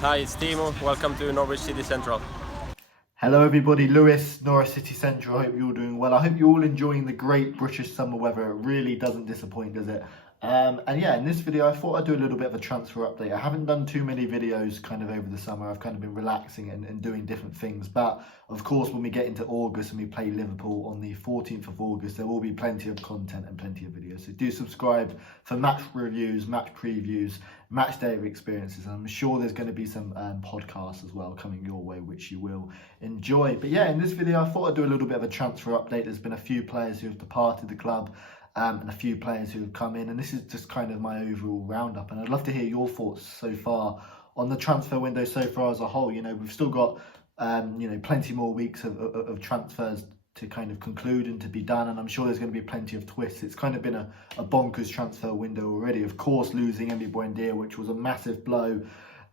Hi, it's Timo. Welcome to Norwich City Central. Hello everybody, Lewis, Norwich City Central. I hope you're all doing well. I hope you're all enjoying the great British summer weather. It really doesn't disappoint, does it? And yeah, in this video I thought I'd do a little bit of a transfer update. I haven't done too many videos kind of over the summer. I've kind of been relaxing and doing different things. But of course, when we get into August and we play Liverpool on the 14th of August, there will be plenty of content and plenty of videos. So do subscribe for match reviews, match previews, match day experiences. And I'm sure there's going to be some podcasts as well coming your way, which you will enjoy. But yeah, in this video, I thought I'd do a little bit of a transfer update. There's been a few players who have departed the club and a few players who have come in. And this is just kind of my overall roundup. And I'd love to hear your thoughts so far on the transfer window so far as a whole. You know, we've still got, plenty more weeks of transfers to kind of conclude and to be done, and I'm sure there's going to be plenty of twists. It's kind of been a bonkers transfer window already. Of course, losing Emi Buendia, which was a massive blow,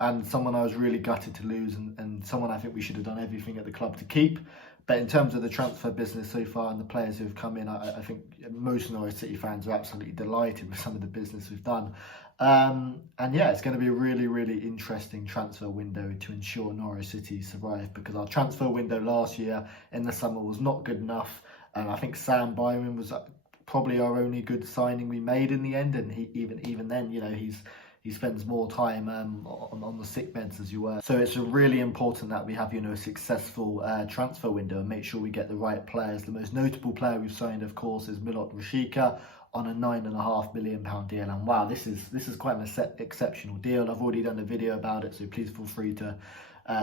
and someone I was really gutted to lose, and someone I think we should have done everything at the club to keep. But in terms of the transfer business so far and the players who have come in, I think most Norwich City fans are absolutely delighted with some of the business we've done. And yeah, it's going to be a really, really interesting transfer window to ensure Norwich City survive, because our transfer window last year in the summer was not good enough. And I think Sam Byron was probably our only good signing we made in the end. And he even then, you know, he spends more time on the sick beds, as you were. So it's really important that we have, you know, a successful transfer window and make sure we get the right players. The most notable player we've signed, of course, is Milot Rashica on a £9.5 million deal. And wow, this is quite an exceptional deal. I've already done a video about it, so please feel free to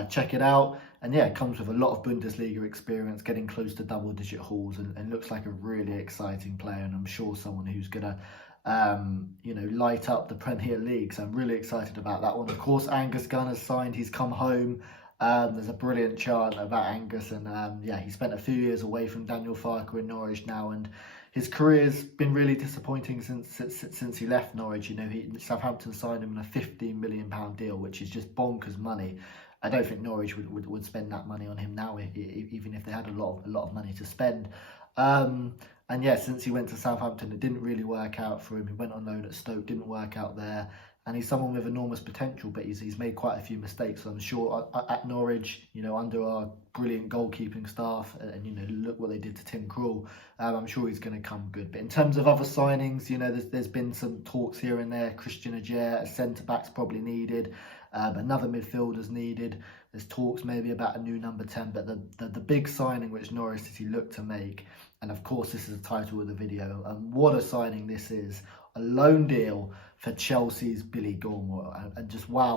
check it out. And yeah, it comes with a lot of Bundesliga experience, getting close to double-digit hauls, and looks like a really exciting player. And I'm sure someone who's gonna light up the Premier League. So I'm really excited about that one. Of course, Angus Gunn has signed. He's come home. There's a brilliant chart about Angus, and he spent a few years away from Daniel Farke in Norwich now, and his career's been really disappointing since he left Norwich. You know, Southampton signed him on a £15 million deal, which is just bonkers money. I don't think Norwich would spend that money on him now, even if they had a lot of money to spend. And yeah, since he went to Southampton, it didn't really work out for him. He went on loan at Stoke, didn't work out there. And he's someone with enormous potential, but he's made quite a few mistakes. So I'm sure at Norwich, you know, under our brilliant goalkeeping staff, and you know, look what they did to Tim Krul, I'm sure he's going to come good. But in terms of other signings, you know, there's been some talks here and there. Christian Ajer, a centre-back's probably needed. Another midfielder's needed. There's talks maybe about a new number 10, but the big signing which Norwich City look to make, and of course this is the title of the video, and what a signing this is, a loan deal for Chelsea's Billy Gilmour, and just wow,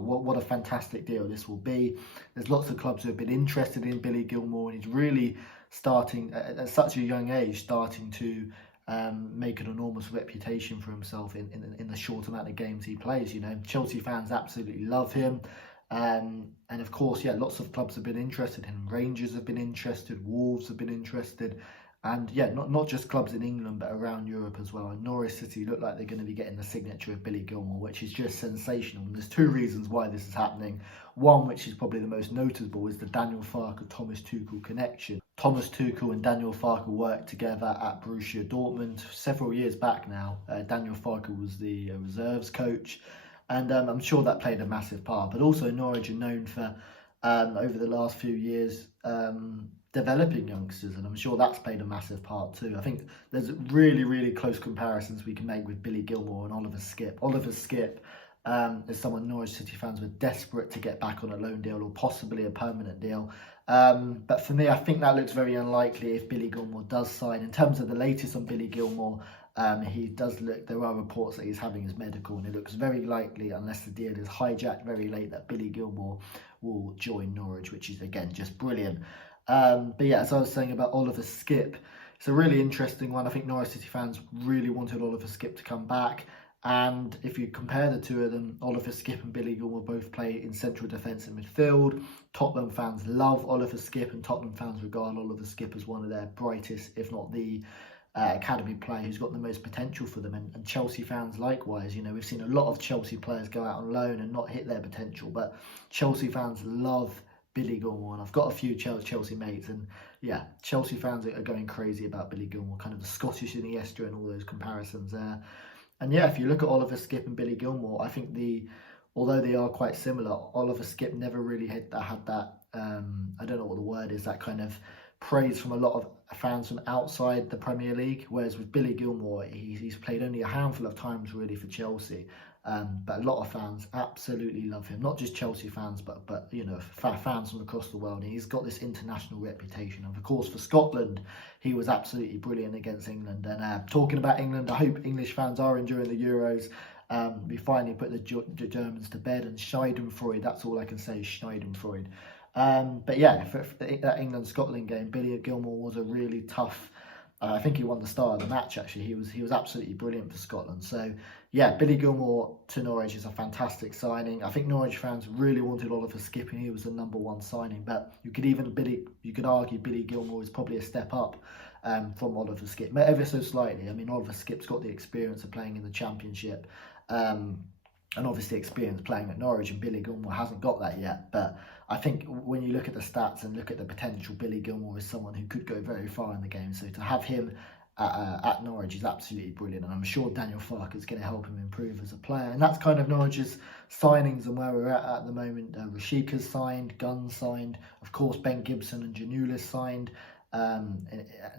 what a fantastic deal this will be. There's lots of clubs who have been interested in Billy Gilmour, and he's really starting at such a young age, starting to make an enormous reputation for himself in the short amount of games he plays. You know, Chelsea fans absolutely love him. And of course, yeah, lots of clubs have been interested in him. Rangers have been interested, Wolves have been interested, and yeah, not just clubs in England, but around Europe as well. And Norwich City look like they're going to be getting the signature of Billy Gilmour, which is just sensational. And there's two reasons why this is happening. One, which is probably the most notable, is the Daniel Farke Thomas Tuchel connection. Thomas Tuchel and Daniel Farke worked together at Borussia Dortmund several years back now. Daniel Farke was the reserves coach, and I'm sure that played a massive part. But also Norwich are known for, over the last few years, developing youngsters, and I'm sure that's played a massive part too. I think there's really, really close comparisons we can make with Billy Gilmour and Oliver Skipp. Oliver Skipp is someone Norwich City fans were desperate to get back on a loan deal or possibly a permanent deal. But for me, I think that looks very unlikely if Billy Gilmour does sign. In terms of the latest on Billy Gilmour, he does look, there are reports that he's having his medical, and it looks very likely, unless the deal is hijacked very late, that Billy Gilmour will join Norwich, which is again just brilliant. But yeah, as I was saying about Oliver Skipp, it's a really interesting one. I think Norwich City fans really wanted Oliver Skipp to come back. And if you compare the two of them, Oliver Skipp and Billy Gilmour both play in central defence and midfield. Tottenham fans love Oliver Skipp, and Tottenham fans regard Oliver Skipp as one of their brightest, if not the academy player who's got the most potential for them. And Chelsea fans likewise. You know, we've seen a lot of Chelsea players go out on loan and not hit their potential, but Chelsea fans love Billy Gilmour, and I've got a few Chelsea mates, and yeah, Chelsea fans are going crazy about Billy Gilmour, kind of the Scottish Iniesta and all those comparisons there. And yeah, if you look at Oliver Skipp and Billy Gilmour, I think the although they are quite similar, Oliver Skipp never really had that, I don't know what the word is, that kind of praise from a lot of fans from outside the Premier League. Whereas with Billy Gilmour, he's played only a handful of times really for Chelsea. But a lot of fans absolutely love him. Not just Chelsea fans, but you know, fans from across the world. And he's got this international reputation. And of course, for Scotland, he was absolutely brilliant against England. And talking about England, I hope English fans are enjoying the Euros. We finally put the Germans to bed, and Schadenfreude, that's all I can say, Schadenfreude. But yeah, for that England-Scotland game, Billy Gilmour was a really tough. I think he won the star of the match. Actually, he was absolutely brilliant for Scotland. So yeah, Billy Gilmour to Norwich is a fantastic signing. I think Norwich fans really wanted Oliver Skipp, and he was the #1 signing. But you could argue Billy Gilmour is probably a step up from Oliver Skipp, ever so slightly. I mean, Oliver Skipp's got the experience of playing in the Championship. And obviously experience playing at Norwich, and Billy Gilmour hasn't got that yet. But I think when you look at the stats and look at the potential, Billy Gilmour is someone who could go very far in the game. So to have him at Norwich is absolutely brilliant, and I'm sure Daniel Farke is going to help him improve as a player. And that's kind of Norwich's signings and where we're at the moment. Rashika's signed, Gunn signed, of course Ben Gibson and Janulis signed. And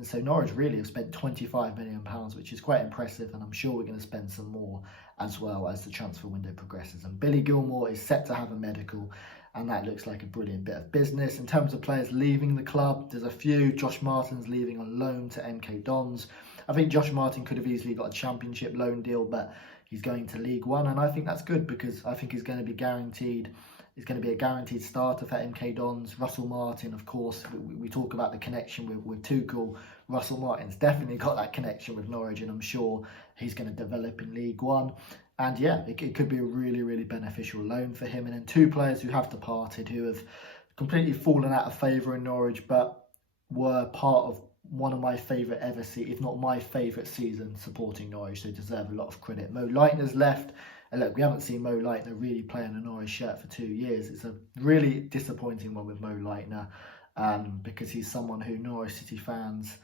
so Norwich really have spent £25 million, which is quite impressive, and I'm sure we're going to spend some more as well as the transfer window progresses. And Billy Gilmour is set to have a medical, and that looks like a brilliant bit of business. In terms of players leaving the club, there's a few. Josh Martin's leaving on loan to MK Dons. I think Josh Martin could have easily got a Championship loan deal, but he's going to League One, and I think that's good because I think he's going to be guaranteed. He's going to be a guaranteed starter for MK Dons. Russell Martin, of course, we talk about the connection with Tuchel. Russell Martin's definitely got that connection with Norwich, and I'm sure he's going to develop in League One. And yeah, it could be a really, really beneficial loan for him. And then two players who have departed, who have completely fallen out of favour in Norwich, but were part of one of my favourite ever, if not my favourite season supporting Norwich. So deserve a lot of credit. Mo Leitner's left. And look, we haven't seen Mo Leitner really play in a Norwich shirt for 2 years. It's a really disappointing one with Mo Leitner because he's someone who Norwich City fans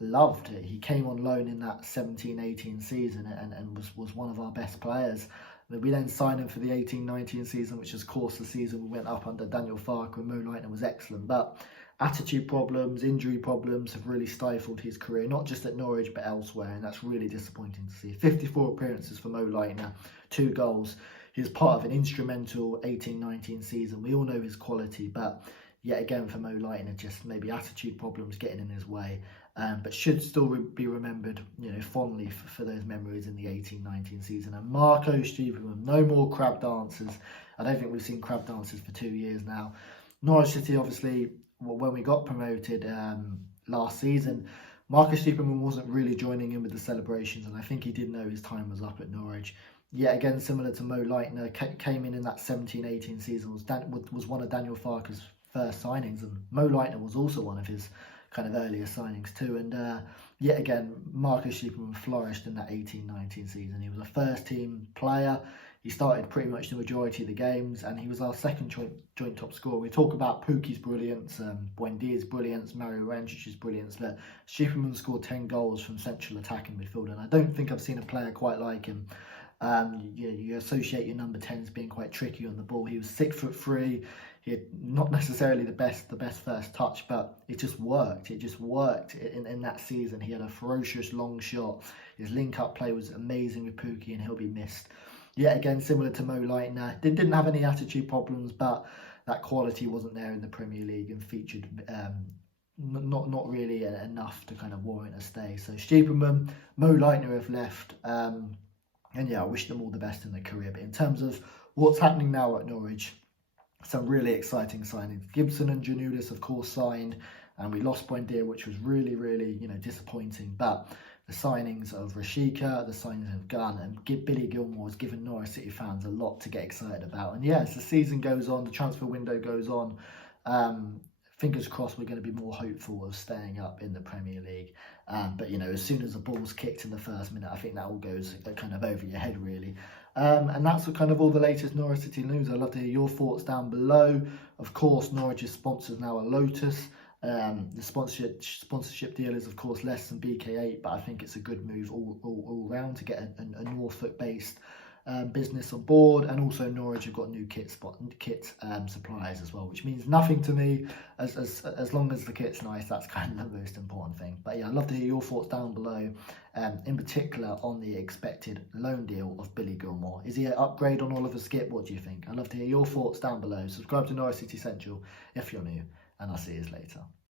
loved. He came on loan in that 17-18 season and was one of our best players. We then signed him for the 18-19 season, which is, of course, the season we went up under Daniel Farke when Mo Leitner was excellent. But attitude problems, injury problems have really stifled his career, not just at Norwich but elsewhere, and that's really disappointing to see. 54 appearances for Mo Leitner, 2 goals. He was part of an instrumental 18-19 season. We all know his quality, but yet again for Mo Leitner, just maybe attitude problems getting in his way. But should still be remembered, you know, fondly for those memories in the 18-19 season. And Marco Stiepermann, no more crab dancers. I don't think we've seen crab dancers for 2 years now. Norwich City, obviously, when we got promoted last season, Marcus Stiepermann wasn't really joining in with the celebrations, and I think he did know his time was up at Norwich. Yet again, similar to Mo Leitner, came in that 17-18 season, was one of Daniel Farke's first signings, and Mo Leitner was also one of his kind of earlier signings too. And yet again, Marcus Stiepermann flourished in that 18-19 season. He was a first team player. He started pretty much the majority of the games, and he was our second joint top scorer. We talk about Pukki's brilliance, Buendia's brilliance, Mario Rancic's brilliance, but Stiepermann scored 10 goals from central attacking midfield, and I don't think I've seen a player quite like him. You associate your number 10s being quite tricky on the ball. He was 6'3". He had not necessarily the best first touch, but it just worked. It just worked in that season. He had a ferocious long shot. His link-up play was amazing with Pukki, and he'll be missed. Yet again, similar to Mo Leitner, didn't have any attitude problems, but that quality wasn't there in the Premier League and featured not really enough to kind of warrant a stay. So Stiepermann, Mo Leitner have left, and yeah, I wish them all the best in their career. But in terms of what's happening now at Norwich, some really exciting signings. Gibson and Janulis, of course, signed, and we lost Buendia, which was really, really, disappointing. But the signings of Rashika, the signings of Gunn, and Billy Gilmour has given Norwich City fans a lot to get excited about. And yeah, as the season goes on, the transfer window goes on, fingers crossed we're going to be more hopeful of staying up in the Premier League. But, as soon as the ball's kicked in the first minute, I think that all goes kind of over your head, really. And that's kind of all the latest Norwich City news. I'd love to hear your thoughts down below. Of course, Norwich's sponsors now are Lotus. The sponsorship deal is, of course, less than BK8, but I think it's a good move all round to get a Norfolk-based business on board, and also Norwich have got new kit suppliers as well, which means nothing to me as long as the kit's nice. That's kind of the most important thing. But yeah, I'd love to hear your thoughts down below, in particular on the expected loan deal of Billy Gilmour. Is he an upgrade on Oliver Skipp? What do you think? I'd love to hear your thoughts down below. Subscribe to Norwich City Central if you're new, and I'll see you later.